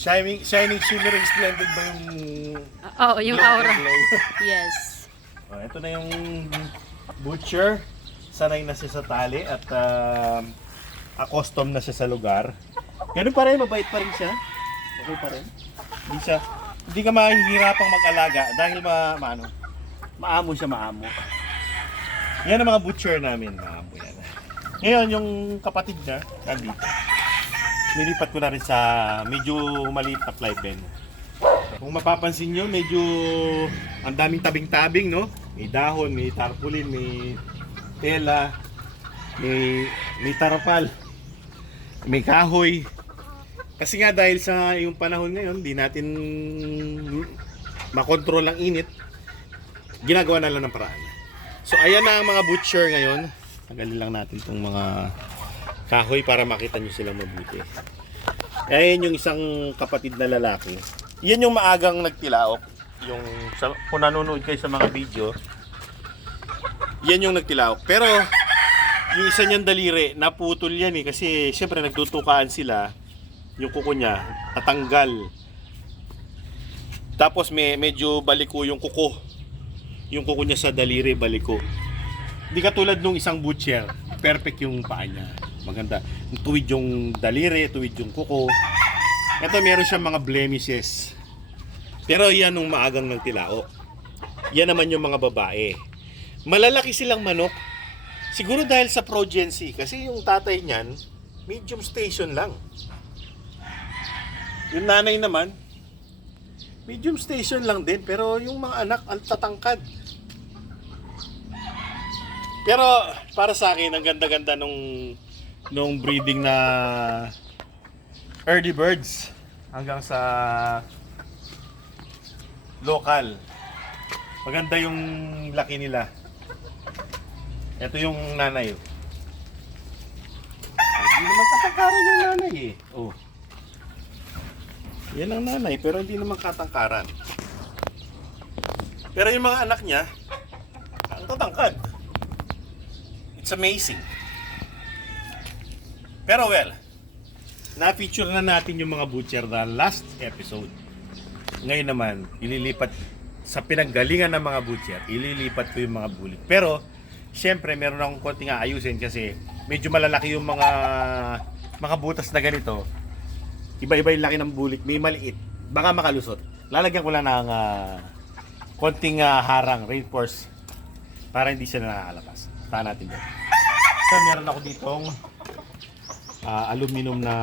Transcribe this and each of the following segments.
Shining, shimmering, splendid ba yung... Oo, yung aura. glow? Yes. Ito na yung butcher. Sanay na siya sa tali at accustom na siya sa lugar. Ganun pa rin, mabait pa rin siya. Okay pa rin. Hindi ka mahihirapang mag-alaga dahil maamo siya, maamo. Yan ang mga butcher namin, maamo yan. Ngayon, yung kapatid niya, nandito. Nilipat ko na rin sa medyo maliit na fly pen. Kung mapapansin nyo, medyo ang daming tabing-tabing, no? May dahon, may tarpaulin, may tela, may tarapal, may kahoy. Kasi nga dahil sa yung panahon ngayon, di natin makontrol ang init, ginagawa na lang ng paraan. So ayan na ang mga butcher ngayon. Tagalin lang natin itong mga kahoy para makita nyo silang mabuti. Ayan yung isang kapatid na lalaki. Yan yung maagang nagtilaok. Kung nanonood kayo sa mga video, yan yung nagtilaok. Pero yung isa niyang daliri, naputol yan eh. Kasi syempre nagtutukaan sila. Yung kuko niya, natanggal. Tapos medyo baliko yung kuko. Yung kuko niya sa daliri, baliko. Hindi katulad nung isang butcher. Perfect yung paa niya. Maganda. Tuwid yung daliri, tuwid yung kuko. Ito meron siyang mga blemishes. Pero yan nung maagang nagtilaok. Yan naman yung mga babae. Malalaki silang manok. Siguro dahil sa progency. Kasi yung tatay niyan, medium station lang. Yung nanay naman, medium station lang din. Pero yung mga anak, ang tatangkad. Pero para sa akin, ang ganda-ganda nung breeding na early birds hanggang sa local. Maganda yung laki nila. Ito yung nanay. Hindi naman katangkaran yung nanay eh. Oh. Yan ang nanay pero hindi naman katangkaran. Pero yung mga anak niya, ang tatangkad. It's amazing. Pero well, na-feature na natin yung mga butcher na last episode. Ngayon naman, ililipat sa pinanggalingan ng mga butcher, ililipat ko yung mga bulik. Pero, syempre, meron akong konting aayusin kasi medyo malalaki yung mga butas na ganito. Iba-iba yung laki ng bulik, may maliit. Baka makalusot. Lalagyan ko lang ng konting harang, reinforce, para hindi siya nakakalabas. Saan natin dyan. So, meron ako ditong aluminum na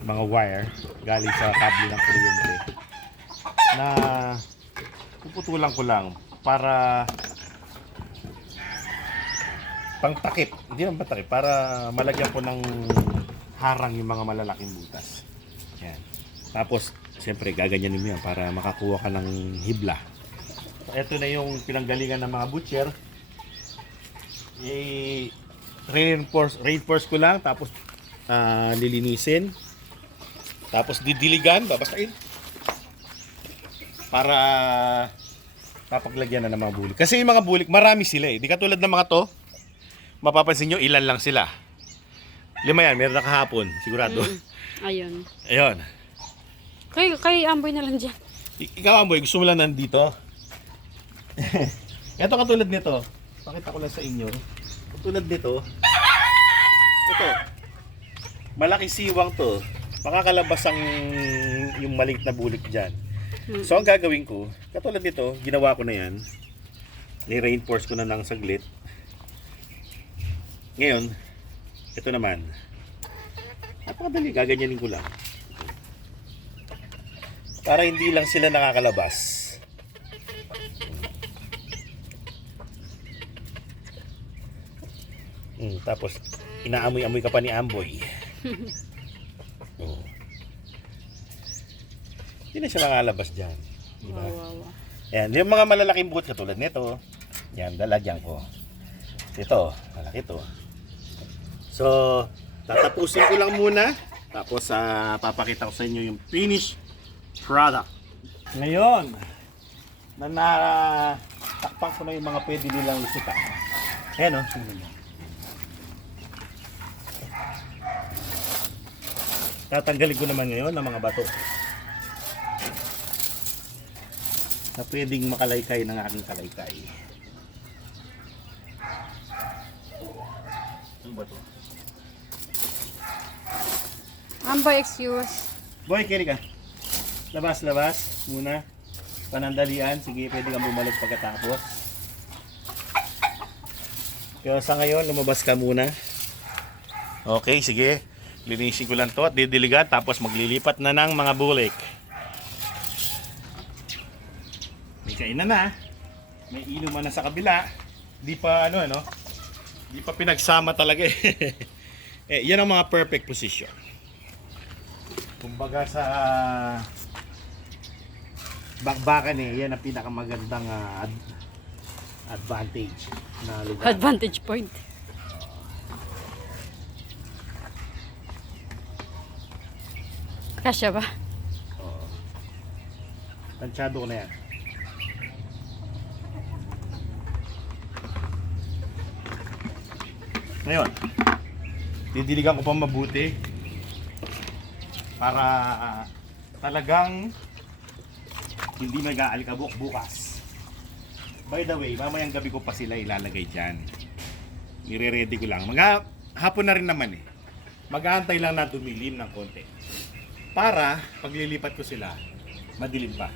mga wire galing sa kable ng kuryente na puputulan ko lang para pangtakip, hindi naman patakip, para malagyan ko ng harang yung mga malalaking butas. Yan. Tapos siyempre gaganyanin mo yan para makakuha ka ng hibla. Ito na yung pinanggalingan ng mga butcher. Reinforce ko lang, tapos lilinisin, tapos didiligan, babasain para papaglagyan na ng mga bulik. Kasi yung mga bulik, marami sila eh. Di katulad ng mga to, mapapansin nyo, ilan lang sila. 5 yan, meron na kahapon, sigurado. Ayun. Ayun. Kay Amboy na lang dyan. Ikaw, Amboy, gusto mo lang nandito? Ito katulad nito, pakita ko lang sa inyo. Katulad nito, ito, malaki siwang to, makakalabas yung maliit na bulik dyan. So ang gagawin ko, katulad nito, ginawa ko na yan, ni-reinforce ko na ng saglit. Ngayon, ito naman, napakadali, gaganyanin ko lang para hindi lang sila nakakalabas. Tapos inaamoy-amoy ka pa ni Amboy. Hindi na siya makalabas dyan. Diba? Wow. Ayan, yung mga malalaking buhot katulad nito, yan, lalagyan ko. Ito, malaki to. So, tatapusin ko lang muna. Tapos, papakita ko sa inyo yung finished product. Ngayon, na natakpan ko na yung mga pwede nilang lusutan. Ayan o, tingnan nyo. Tatanggalin ko naman ngayon ng mga bato na pwedeng makalaykay ng aking kalaykay. Ano ba to? Amboy, excuse. Boy, kiri ka. Labas muna. Panandalian. Sige, pwede kang bumalik pagkatapos. Kaya sa ngayon, lumabas ka muna. Okay, sige. Linisin ko lang to at didiligan tapos maglilipat na ng mga bulik. May kainan na. May inuman na sa kabila. Di pa Di pa pinagsama talaga eh. Yan ang mga perfect position. Kumbaga sa bakbakan yan ang pinakamagandang advantage na lugar. Advantage point. Kasya ba? Oo. Tansyado ko na yan. Ngayon, didiligan ko pa mabuti para talagang hindi mag-aalikabok bukas. By the way, mamayang gabi ko pa sila ilalagay dyan. Ire-ready ko lang. Hapon na rin naman eh. Mag-aantay lang na dumilim ng konti. Para, paglilipat ko sila, madilim pa.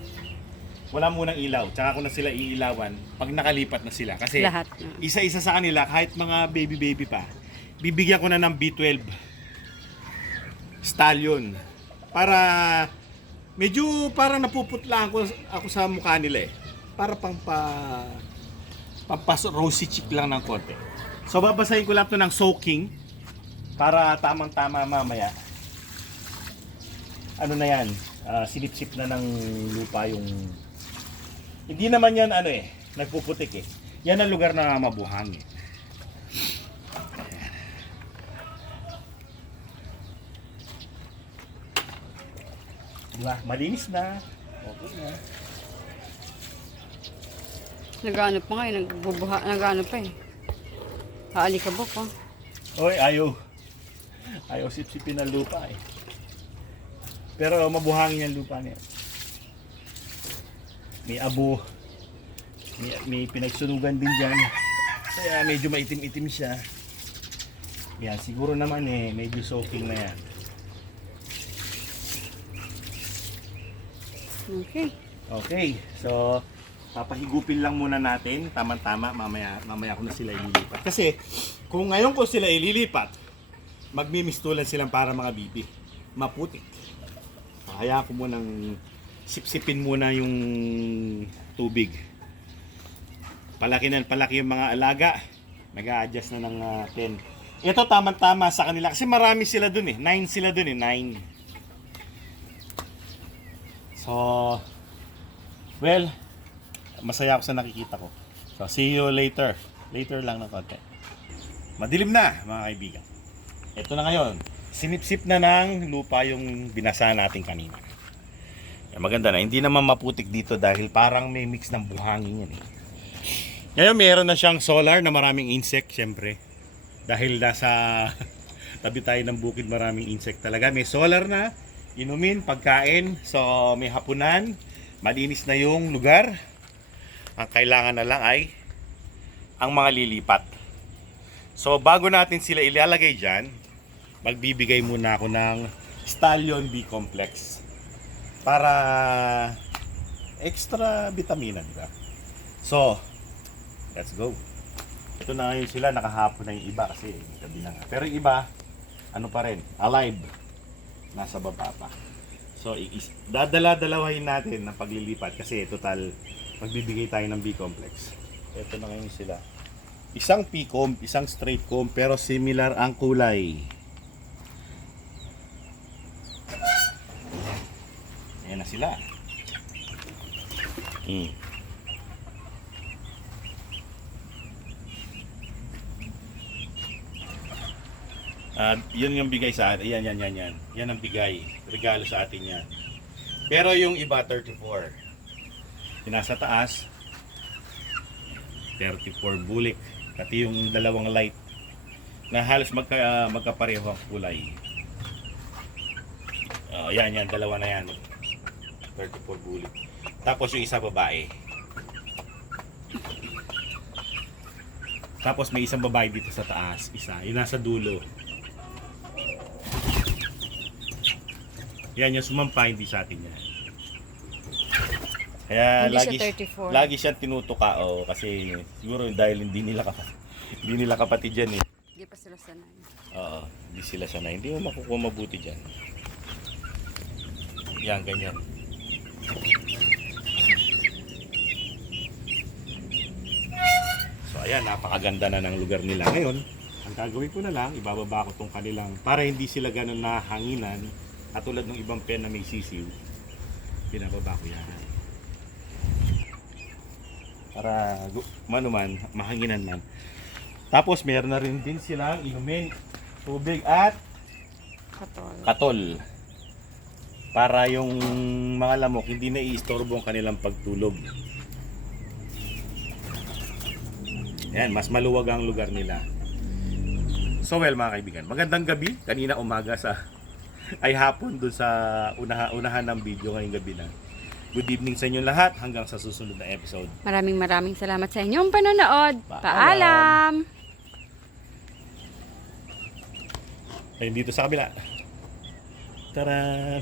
Wala munang ilaw. Tsaka ko na sila iilawan pag nakalipat na sila. Kasi Lahat. isa-isa sa kanila, kahit mga baby pa, bibigyan ko na ng B12 stallion. Para medyo parang napuputla ako sa mukha nila eh. Para rosy cheek lang ng konti. So babasahin ko lang to ng soaking para tamang-tama mamaya. Ano na yan? Sinip-sip na ng lupa yung... Hindi naman yan nagpuputik eh. Yan ang lugar na mabuhangin. Diba? Malinis na. Okay na. Nag-ano pa nga eh. Nag-ano pa eh. Haalikabok oh. Oy, ayaw sip-sipin ng lupa eh. Pero mabuhangin yung lupa niya. May abo. May pinagsunugan din dyan. Kaya medyo maitim-itim siya. Yan, siguro naman medyo soaking na yan. Okay. Okay, so papahigupin lang muna natin. Tama-tama, mamaya ko na sila ililipat. Kasi kung ngayon ko sila ililipat, magmimistulan silang para mga bibi. Maputik. Kaya ko munang sipsipin muna yung tubig. Palaki yung mga alaga. Nag-a-adjust na ng 10. Ito tamang-tama sa kanila. Kasi marami sila dun eh. 9 sila dun eh. 9. So, well, masaya ako sa nakikita ko. So, see you later. Later lang ng konti. Madilim na, mga kaibigan. Ito na ngayon. Sinipsip na ng lupa yung binasa natin kanina. Maganda na. Hindi naman maputik dito dahil parang may mix ng buhangin yan eh. Ngayon, meron na siyang solar na maraming insect, syempre. Dahil nasa tabi tayo ng bukid, maraming insect talaga. May solar na, inumin, pagkain. So, may hapunan. Malinis na yung lugar. Ang kailangan na lang ay ang mga lilipat. So, bago natin sila ilalagay dyan, magbibigay muna ako ng Stallion B Complex. Para extra vitamina, diba? So, let's go. Ito na ngayon sila, nakahapon na yung iba kasi gabi na nga. Pero yung iba, ano pa rin, alive. Nasa baba pa. So, dadala-dalawahin natin ng paglilipat kasi total, magbibigay tayo ng B-complex. Ito na ngayon sila. Isang P-comb, isang straight comb, pero similar ang kulay. Ayan na sila. Yun yung bigay sa atin. Yan. Yan ang bigay. Regalo sa atin yan. Pero yung iba, 34. Yung nasa taas, 34 bulik. Pati yung dalawang light na halos magkapareho ang kulay. Oh, yan, dalawa na yan. 34 bulik. Tapos yung isa babae. Tapos may isang babae dito sa taas, isa. Yung nasa dulo. Yan yung sumampa, hindi sa atin yan. Kaya Hindi lagi, siya 34. lagi siyang tinutuka, kasi siguro dahil hindi nila kapatid yan eh. Hindi pa sila sanay. Oo, hindi sila sanay. Hindi mo makukuha mabuti dyan. Yan, ganyan. So ayan, napakaganda na ng lugar nila. Ngayon, ang gagawin ko na lang, ibababa ko tong kanilang, para hindi sila ganun nahanginan, katulad ng ibang pen na may sisiw, binababa ko yan. Para manuman, mahanginan man. Tapos meron na rin din silang inumin, tubig at katol. Para yung mga lamok hindi na iistorbo ang kanilang pagtulog. Yan, mas maluwag ang lugar nila. So well mga kaibigan, magandang gabi. Kanina umaga ay hapon dun sa unahan ng video ngayong gabi na. Good evening sa inyo lahat hanggang sa susunod na episode. Maraming salamat sa inyong panonood. Paalam. Paalam. Ayun dito sa kabila. Tara!